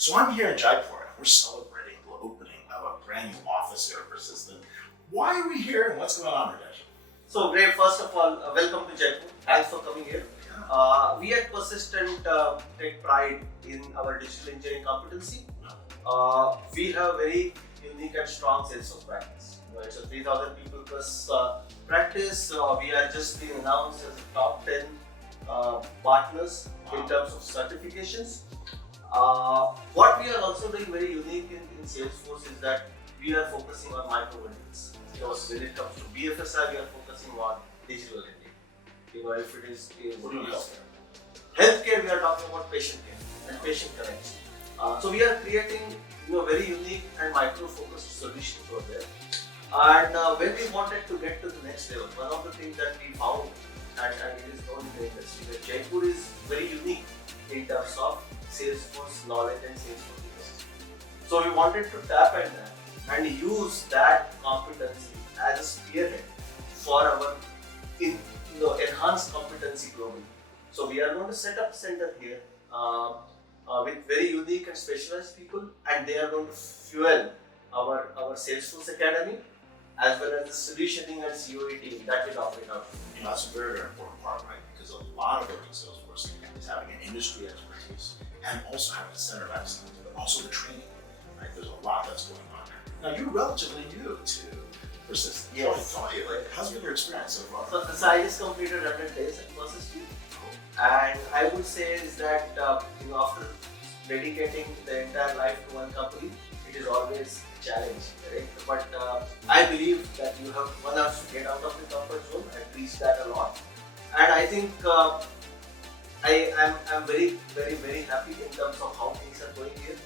So I'm here in Jaipur and we're celebrating the opening of a brand new office here at Persistent. Why are we here and what's going on, Rajesh? So great, first of all, welcome to Jaipur. Thanks for coming here. We at Persistent take pride in our digital engineering competency. We have very unique and strong Salesforce practice. It's a 3,000 people plus practice. We are just being announced as a top 10 partners in terms of certifications. What we are also doing very unique in Salesforce is that we are focusing on micro verticals. When it comes to BFSI, we are focusing on digital lending. If it is healthcare, we are talking about patient care and patient connect. So we are creating very unique and micro-focused solutions over there. And when we wanted to get to the next level, one of the things that we found, and it is known in the industry, that Jaipur is very unique in terms of Salesforce knowledge and Salesforce ecosystem. So we wanted to tap into that and use that competency as a spearhead for our enhanced competency globally. So we are going to set up a center here with very unique and specialized people, and they are going to fuel our Salesforce Academy as well as the solutioning and COE team that will operate out. That's a very, very important part, right? Because a lot of work in Salesforce is having an industry expertise and also having a center of excellence, but also the training, right? There's a lot that's going on there. Now, you're relatively new to Persistent. Yes. How's been your experience so far? So I just completed 100 days at Persistent. And I would say is that after dedicating the entire life to one company, it is always a challenge, right? But I believe that one has to get out of the comfort zone and reach that a lot. And I think I'm very, very, very happy in terms of how things are going here.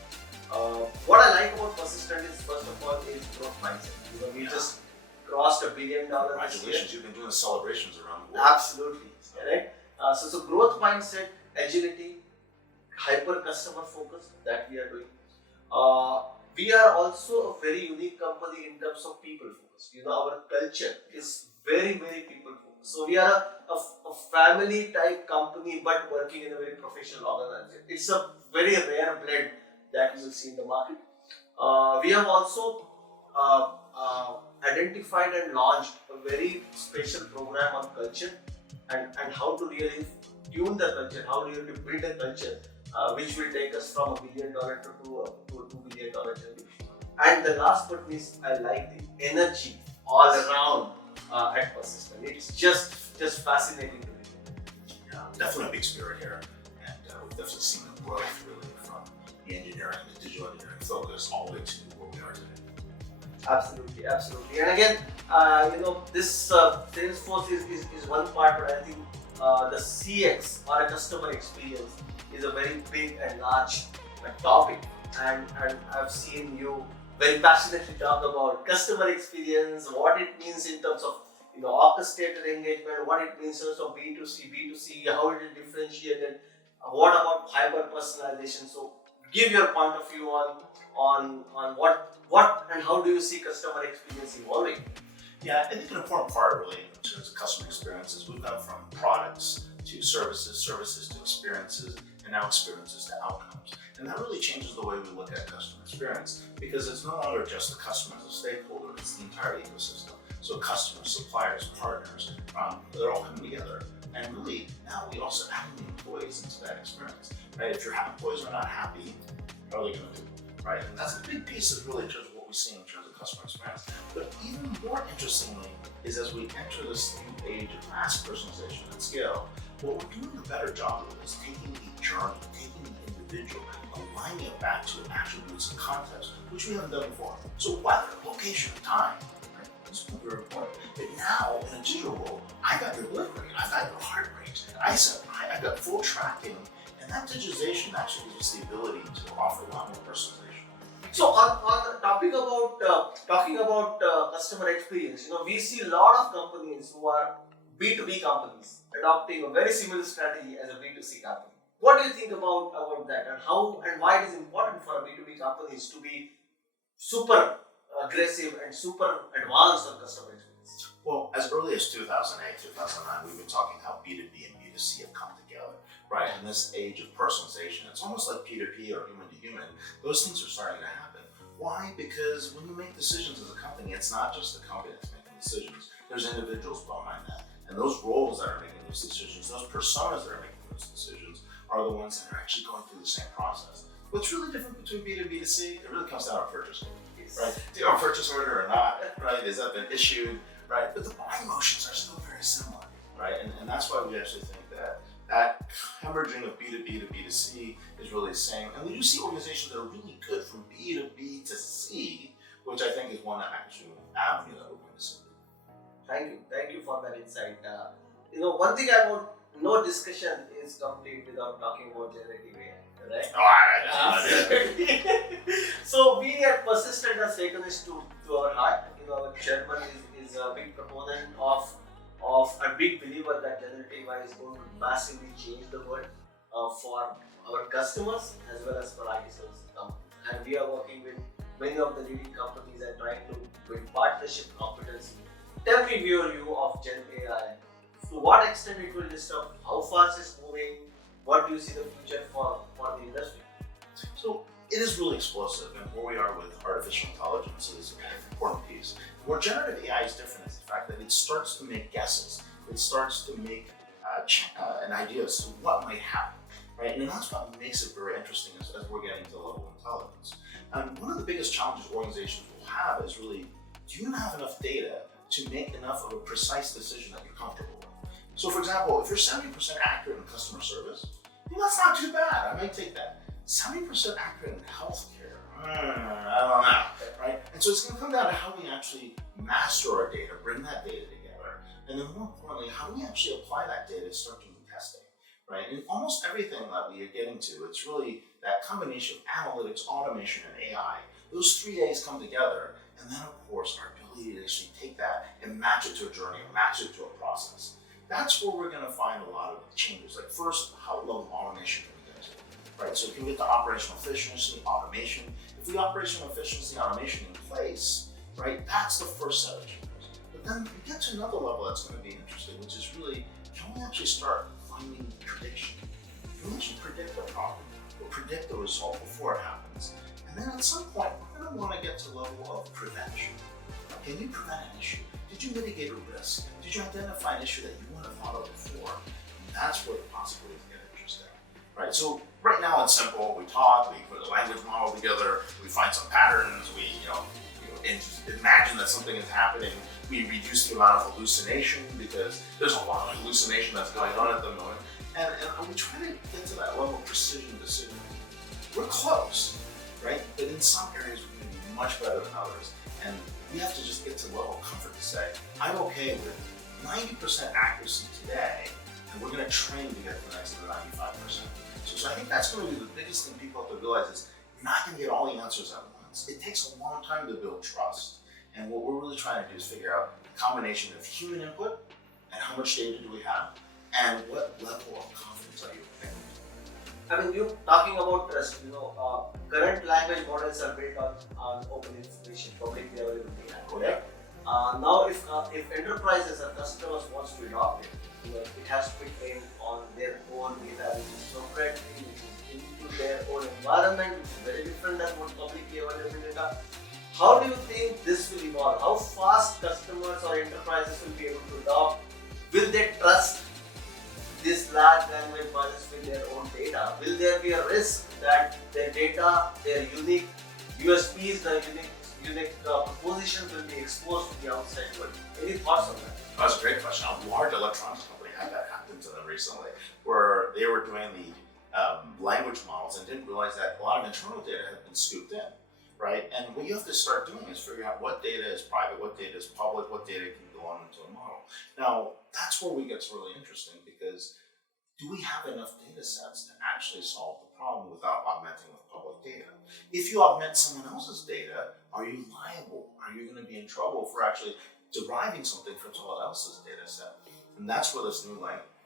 What I like about Persistent is, first of all, is growth mindset. We just crossed $1 billion. Congratulations, you've been doing celebrations around the world. Absolutely, right? So growth mindset, agility, hyper customer focus that we are doing. We are also a very unique company in terms of people focus. Our culture is very, very people focused. So we are a family type company but working in a very professional organization. It's a very rare blend that you will see in the market. We have also identified and launched a very special program on culture and how to really tune the culture, how really to build a culture which will take us from $1 billion to a $2 billion journey. And the last but least, I like the energy all around at Persistent. It's just fascinating to me. Yeah, definitely a big spirit here, and we've definitely seen the growth really from the engineering, the digital engineering focus all the way to where we are today. Absolutely. And again, this Salesforce is one part, but I think the CX or a customer experience is a very big and large topic. And I've seen you very passionately talk about customer experience, what it means in terms of orchestrated engagement, what it means in terms of B2C, B2C, how it is differentiated, what about hyper personalization. So give your point of view on what and how do you see customer experience evolving? Yeah, I think an important part really in terms of customer experience is we've gone from products to services to experiences, and now experiences to outcomes. And that really changes the way we look at customer experience because it's no longer just the customer as a stakeholder, it's the entire ecosystem. So customers, suppliers, partners, they're all coming together. And really, now we also add the employees into that experience, right? If your employees are not happy, how are they going to do, right? And that's a big piece of really just what we see in terms of customer experience. But even more interestingly is as we enter this new age of mass personalization at scale, what we're doing a better job of is taking the journey, taking the individual, aligning it back to attributes and context, which we haven't done before. So weather, location, time, right? This is very important. But now in a digital world, I got your blood rate, I got your heart rate, I got full tracking, and that digitization actually gives us the ability to offer a lot more personalization. So on the topic about talking about customer experience, we see a lot of companies who are B2B companies adopting a very similar strategy as a B2C company. What do you think about that, and how and why it is important for B2B companies to be super aggressive and super advanced on customer experience? Well, as early as 2008, 2009, we've been talking how B2B and B2C have come together, right? In this age of personalization, it's almost like P2P or human to human. Those things are starting to happen. Why? Because when you make decisions as a company, it's not just the company that's making decisions. There's individuals behind that. And those roles that are making those decisions, those personas that are making those decisions, are the ones that are actually going through the same process. What's really different between B2B to C? It really comes down to purchase order, right? Do you have a purchase order or not, right? Has that been issued, right? But the buying motions are still very similar, right? And that's why we actually think that hemorrhaging of B2B to B2C is really the same. And we do see organizations that are really good from B2B to C, which I think is one actual avenue that we're going to see. Thank you for that insight. One thing about no discussion is complete without talking about generative AI, right? So we at Persistent has taken this to our heart. Our chairman is a big proponent of a big believer that generative AI is going to massively change the world for our customers as well as for IT services companies. And we are working with many of the leading companies and trying to build partnership competency. Tell me your view of Gen AI. To what extent it will disrupt, how fast it's moving, what do you see the future for the industry? So it is really explosive, and where we are with artificial intelligence is an important piece. Where generative AI is different is the fact that it starts to make guesses. It starts to make an idea as to what might happen, right? And that's what makes it very interesting as we're getting to the level of intelligence. And one of the biggest challenges organizations will have is really, do you have enough data to make enough of a precise decision that you're comfortable with? So for example, if you're 70% accurate in customer service, that's not too bad. I might take that. 70% accurate in healthcare, I don't know, right? And so it's going to come down to how we actually master our data, bring that data together, and then more importantly, how do we actually apply that data to start doing testing, right? In almost everything that we are getting to, it's really that combination of analytics, automation, and AI. Those 3 A's come together, and then of course our ability to actually take that and match it to a journey, or match it to a process. That's where we're going to find a lot of changes. Like first, how level of automation can we get to? Right, so can we get the operational efficiency, automation? If we operational efficiency, automation in place, right, that's the first set of changes. But then we get to another level that's going to be interesting, which is really, can we actually start finding prediction? Can we actually predict the problem or predict the result before it happens? And then at some point, we're going to want to get to the level of prevention. Can you prevent an issue? Did you mitigate a risk? Did you identify an issue that you wouldn't have thought of before? And that's where the possibilities get interesting, right? So right now it's simple. We talk, we put a language model together, we find some patterns, we imagine that something is happening. We reduce the amount of hallucination because there's a lot of hallucination that's going on at the moment. And we try to get to that level of precision decision. We're close, right? But in some areas we're going to be much better than others. And we have to just get to the level of comfort to say, I'm okay with 90% accuracy today, and we're going to train to get to the next 95%. So I think that's going to be the biggest thing people have to realize is you're not going to get all the answers at once. It takes a long time to build trust. And what we're really trying to do is figure out a combination of human input and how much data do we have, and what level of confidence are you paying. I mean, you're talking about trust. Current language models are built on open information, publicly available data. Correct. Now, if enterprises or customers wants to adopt it, it has to be trained on their own data, which is proprietary, which is into their own environment, which is very different than what publicly available data. How do you think this will evolve? How fast customers or enterprises will be able to adopt? Will they trust this large language models with their own data? Will there be a risk that their data, their unique USPs, the unique propositions will be exposed to the outside world? Any thoughts on that? That's a great question. A large electronics company had that happen to them recently, where they were doing the language models and didn't realize that a lot of internal data had been scooped in, right? And what you have to start doing is figure out what data is private, what data is public, what data can go on into a model. Now, that's where we get really interesting, because do we have enough data sets to actually solve the problem without augmenting with public data? If you augment someone else's data, are you liable? Are you going to be in trouble for actually deriving something from someone else's data set? And that's where this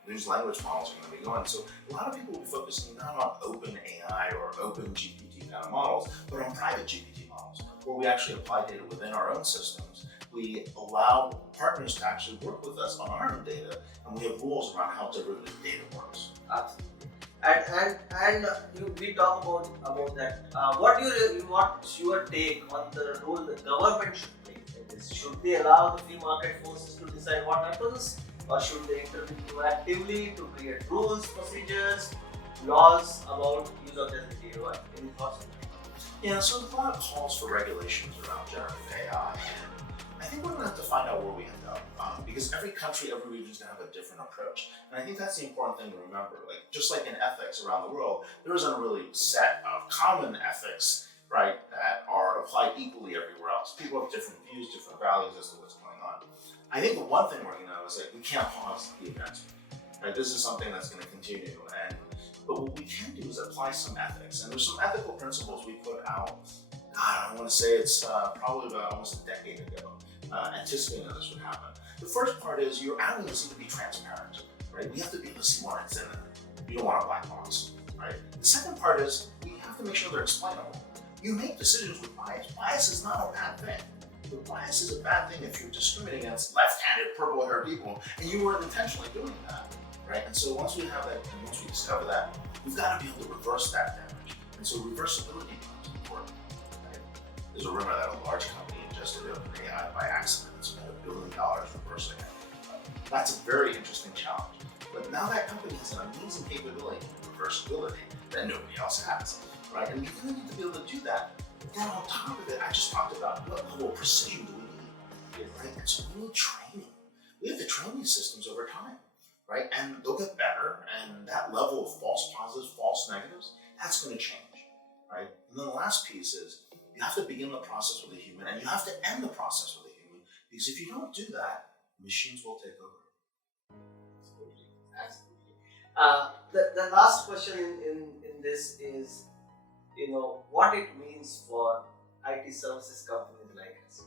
these language models are going to be going. So a lot of people will be focusing not on open AI or open GPT kind of models, but on private GPT models, where we actually apply data within our own systems. We allow partners to actually work with us on our own data, and we have rules around how derivative data works. Absolutely. We talk about that. What's your take on the role the government should play in this? Should they allow the free market forces to decide what happens, or should they intervene proactively to create rules, procedures, laws about use of generative AI? Any thoughts on that? Yeah, so there's a lot of calls for regulations around generative AI, and I think we're going to have to find out where we end up, because every country, every region is going to have a different approach, and I think that's the important thing to remember. Like just like in ethics around the world, there isn't a really set of common ethics, right, that are applied equally everywhere else. People have different views, different values as to what's going on. I think the one thing we're going to know is that we can't pause the advancement. Right, this is something that's going to continue, but what we can do is apply some ethics, and there's some ethical principles we put out. God, I want to say it's probably about almost a decade ago, anticipating that this would happen. The first part is your algorithms need to be transparent, right? We have to be able to see what's in there. You don't want a black box, right? The second part is we have to make sure they're explainable. You make decisions with bias. Bias is not a bad thing. But bias is a bad thing if you're discriminating against left-handed, purple-haired people, and you weren't intentionally doing that, right? And so once we have that, and once we discover that, we've got to be able to reverse that damage. And so reversibility becomes important, right? There's a rumor that a large company ingested AI by accident and spent $1 billion reversing it. That's a very interesting challenge. But now that company has an amazing capability in reversibility that nobody else has, right? And you're going to need to be able to do that. But then on top of it, I just talked about what level of precision do we need, right? And so we need training. We have to train these systems over time, right? And they'll get better, and that level of false positives, false negatives, that's going to change, right? And then the last piece is you have to begin the process with a human, and you have to end the process with a human, because if you don't do that, machines will take over. Absolutely. The last question in this is, what it means for IT services companies like us.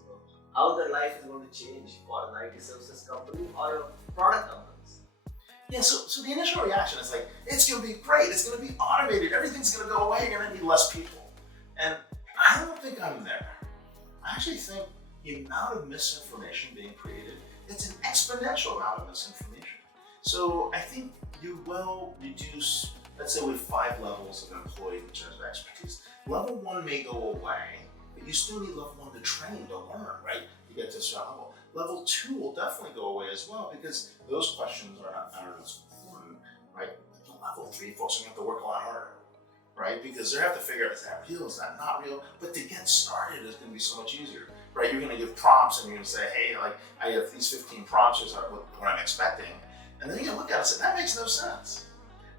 How their life is going to change for an IT services company or a product companies. Yeah, so the initial reaction is like, it's going to be great, it's going to be automated, everything's going to go away, you're going to need less people. And I don't think I'm there. I actually think the amount of misinformation being created, it's an exponential amount of misinformation. So I think you will reduce, let's say we have 5 levels of employee in terms of expertise. Level 1 may go away, but you still need level 1 to train, to learn, right? To get to a certain level. Level 2 will definitely go away as well, because those questions are not as important, right? The level 3 folks are going to have to work a lot harder, right? Because they have to figure out, is that real, is that not real? But to get started is going to be so much easier, right? You're going to give prompts and you're going to say, hey, like, I have these 15 prompts, here's what I'm expecting. And then you can look at it and say, that makes no sense,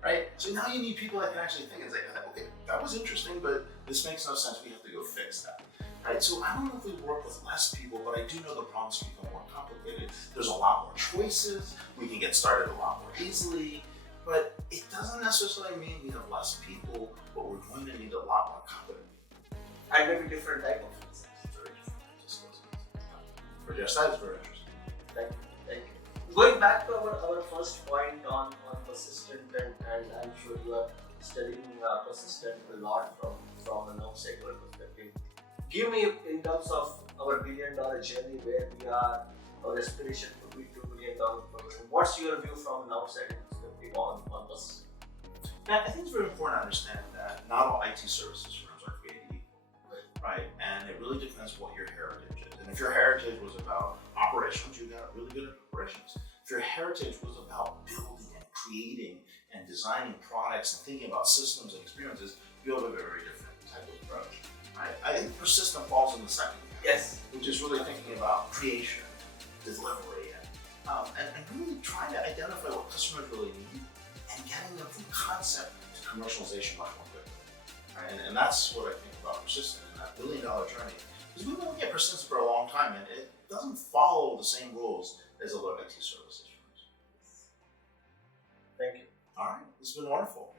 right? So now you need people that can actually think and say, okay, that was interesting, but this makes no sense, we have to go fix that, right? So I don't know if we work with less people, but I do know the problems become more complicated. There's a lot more choices, we can get started a lot more easily, but it doesn't necessarily mean we have less people, but we're going to need a lot more competent people. And maybe different type of things. Very different. For just that is very interesting. Thank you. Going back to our first point on persistent, and I'm sure you are studying persistent a lot from an outside world perspective. Give me, in terms of our $1 billion journey, where we are, our aspiration to be $2 billion person. What's your view from an outside perspective on persistent? I think it's very important to understand that not all IT services firms are created equal, right? And it really depends what your heritage is. And if your heritage was about operations, you got really good at operations. If your heritage was about building and creating and designing products and thinking about systems and experiences, you have a very different type of approach, right? I think persistent falls in the second category, Yes. which is really thinking about creation, delivery, and really trying to identify what customers really need and getting them from concept to commercialization much more quickly, right? And that's what I think about persistent in that $1 billion journey. Because we've been looking at persistence for a long time, and it doesn't follow the same rules as other IT services firms. Thank you. All right, this has been wonderful.